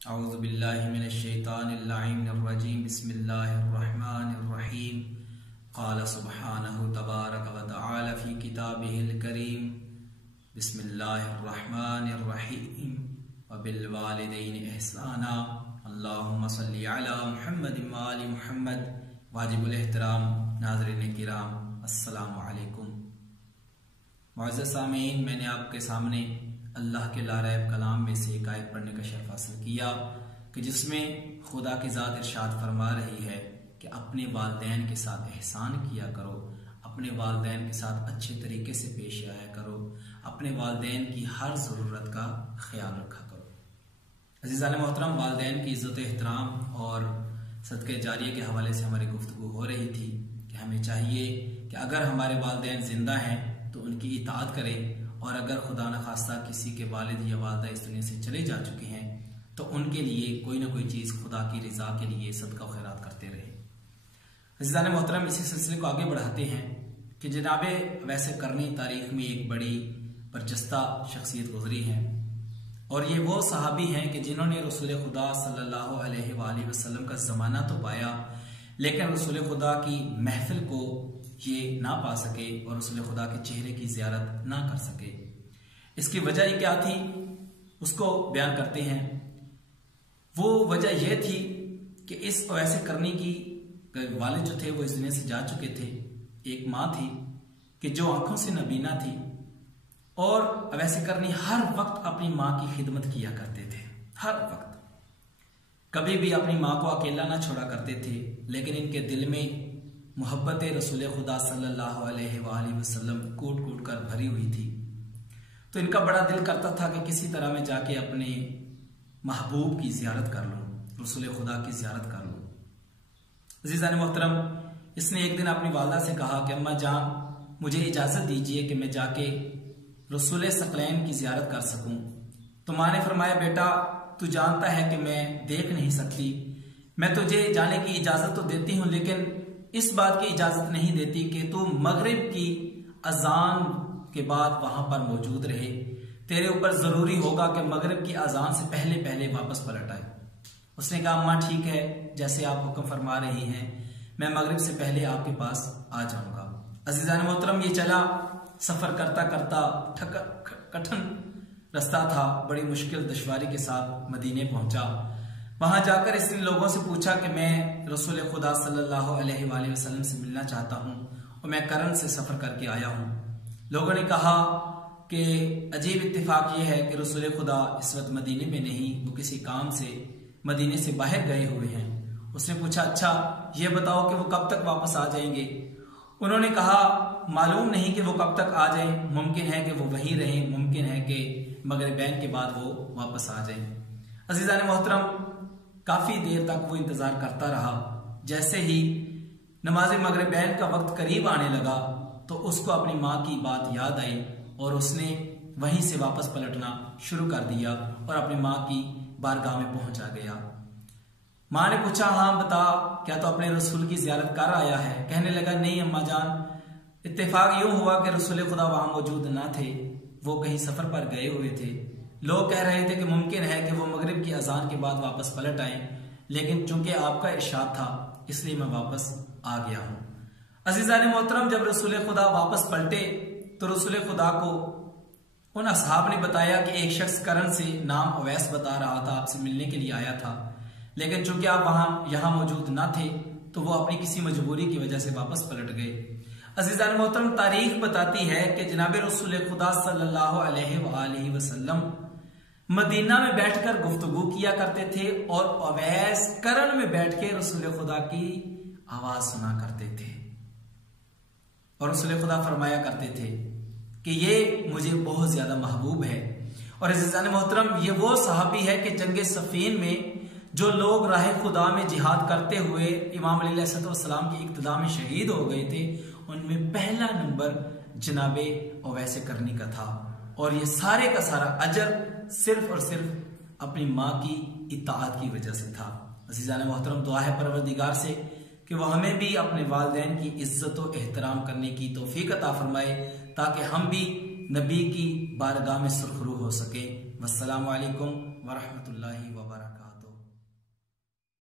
اعوذ باللہ من الشیطان اللعین الرجیم بسم اللہ الرحمن الرحیم قال سبحانہ تبارک و تعالی فی کتابہ الکریم بسم اللہ الرحمن الرحیم وبالوالدین احسانا اللہم صلی علی محمد وآل محمد۔ واجب الاحترام ناظرین کرام، السلام علیکم۔ معزز سامعین، میں نے آپ کے سامنے اللہ کے لاریب کلام میں سے ایک آیت پڑھنے کا شرف حاصل کیا کہ جس میں خدا کی ذات ارشاد فرما رہی ہے کہ اپنے والدین کے ساتھ احسان کیا کرو، اپنے والدین کے ساتھ اچھے طریقے سے پیش آیا کرو، اپنے والدین کی ہر ضرورت کا خیال رکھا کرو۔ عزیزان محترم، والدین کی عزت و احترام اور صدقہ جاریہ کے حوالے سے ہماری گفتگو ہو رہی تھی کہ ہمیں چاہیے کہ اگر ہمارے والدین زندہ ہیں تو ان کی اطاعت کریں، اور اگر خدا نخواستہ کسی کے والد یا والدہ اس دنیا سے چلے جا چکے ہیں تو ان کے لیے کوئی نہ کوئی چیز خدا کی رضا کے لیے صدقہ و خیرات کرتے رہے۔ عزیزان محترم، اسی سلسلے کو آگے بڑھاتے ہیں کہ جناب ویسے کرنی تاریخ میں ایک بڑی برجستہ شخصیت گزری ہے، اور یہ وہ صحابی ہیں کہ جنہوں نے رسول خدا صلی اللہ علیہ وآلہ وسلم کا زمانہ تو پایا، لیکن رسول خدا کی محفل کو یہ نہ پا سکے اور رسول خدا کے چہرے کی زیارت نہ کر سکے۔ اس کی وجہ یہ کیا تھی اس کو بیان کرتے ہیں۔ وہ وجہ یہ تھی کہ اس اویس کرنی کی والد جو تھے وہ اس دنیا سے جا چکے تھے۔ ایک ماں تھی کہ جو آنکھوں سے نابینا تھی، اور اویس کرنی ہر وقت اپنی ماں کی خدمت کیا کرتے تھے، ہر وقت کبھی بھی اپنی ماں کو اکیلا نہ چھوڑا کرتے تھے، لیکن ان کے دل میں محبت رسول خدا صلی اللہ علیہ وآلہ وسلم کوٹ کوٹ کر بھری ہوئی تھی۔ تو ان کا بڑا دل کرتا تھا کہ کسی طرح میں جا کے اپنے محبوب کی زیارت کر لوں، رسول خدا کی زیارت کر لوں۔ عزیزان محترم، اس نے ایک دن اپنی والدہ سے کہا کہ اماں جان، مجھے اجازت دیجئے کہ میں جا کے رسول ثقلین کی زیارت کر سکوں۔ تو ماں نے فرمایا، بیٹا تو جانتا ہے کہ میں دیکھ نہیں سکتی، میں تجھے جانے کی اجازت تو دیتی ہوں، لیکن اس بات کی اجازت نہیں دیتی کہ تو مغرب کی اذان کے بعد وہاں پر موجود رہے۔ تیرے اوپر ضروری ہوگا کہ مغرب کی اذان سے پہلے واپس پلٹ آئے۔ اس نے کہا، اماں ٹھیک ہے، جیسے آپ حکم فرما رہی ہیں، میں مغرب سے پہلے آپ کے پاس آ جاؤں گا۔ عزیزان محترم، یہ چلا سفر کرتا کرتا کٹھن رستہ تھا، بڑی مشکل دشواری کے ساتھ مدینے پہنچا۔ وہاں جا کر اس نے لوگوں سے پوچھا کہ میں رسول خدا صلی اللہ علیہ وآلہ وسلم سے ملنا چاہتا ہوں اور میں کرن سے سفر کر کے آیا ہوں۔ لوگوں نے کہا کہ عجیب اتفاق یہ ہے کہ رسول خدا اس وقت مدینے میں نہیں، وہ کسی کام سے مدینے سے باہر گئے ہوئے ہیں۔ اس نے پوچھا، اچھا یہ بتاؤ کہ وہ کب تک واپس آ جائیں گے؟ انہوں نے کہا، معلوم نہیں کہ وہ کب تک آ جائیں، ممکن ہے کہ وہ وہیں رہیں، ممکن ہے کہ مغربین کے بعد وہ واپس آ جائیں۔ عزیزان محترم، کافی دیر تک وہ انتظار کرتا رہا۔ جیسے ہی نماز مغربین کا وقت قریب آنے لگا تو اس کو اپنی ماں کی بات یاد آئی، اور اس نے وہیں سے واپس پلٹنا شروع کر دیا اور اپنی ماں کی بارگاہ میں پہنچا گیا۔ ماں نے پوچھا، ہاں بتا، کیا تو اپنے رسول کی زیارت کر آیا ہے؟ کہنے لگا، نہیں اماں جان، اتفاق یوں ہوا کہ رسول خدا وہاں موجود نہ تھے، وہ کہیں سفر پر گئے ہوئے تھے۔ لوگ کہہ رہے تھے کہ ممکن ہے کہ وہ مغرب کی اذان کے بعد واپس پلٹ آئیں، لیکن چونکہ آپ کا ارشاد تھا اس لیے میں واپس آ گیا ہوں۔ عزیزان محترم، جب رسول خدا واپس پلٹے تو رسول خدا کو ان اصحاب نے بتایا کہ ایک شخص کرن سے، نام اویس بتا رہا تھا، آپ سے ملنے کے لیے آیا تھا، لیکن چونکہ آپ یہاں موجود نہ تھے تو وہ اپنی کسی مجبوری کی وجہ سے واپس پلٹ گئے۔ عزیزان محترم، تاریخ بتاتی ہے کہ جناب رسول خدا صلی اللہ علیہ وآلہ وسلم مدینہ میں بیٹھ کر گفتگو کیا کرتے تھے، اور اویس کرن میں بیٹھ کے رسول خدا کی آواز سنا کرتے تھے، اور رسول خدا فرمایا کرتے تھے کہ یہ مجھے بہت زیادہ محبوب ہے۔ اور عزیزان محترم، یہ وہ صحابی ہے کہ جنگ صفین میں جو لوگ راہ خدا میں جہاد کرتے ہوئے امام علیہ السلام کی اقتداء میں شہید ہو گئے تھے، ان میں پہلا نمبر جناب اویس کرنی کا تھا، اور یہ سارے کا سارا اجر صرف اور صرف اپنی ماں کی اطاعت کی وجہ سے تھا۔ عزیزان محترم، دعا ہے پروردگار سے کہ وہ ہمیں بھی اپنے والدین کی عزت و احترام کرنے کی توفیق عطا فرمائے، تاکہ ہم بھی نبی کی بارگاہ میں سرخرو ہو سکیں۔ والسلام علیکم ورحمۃ اللہ وبرکاتہ۔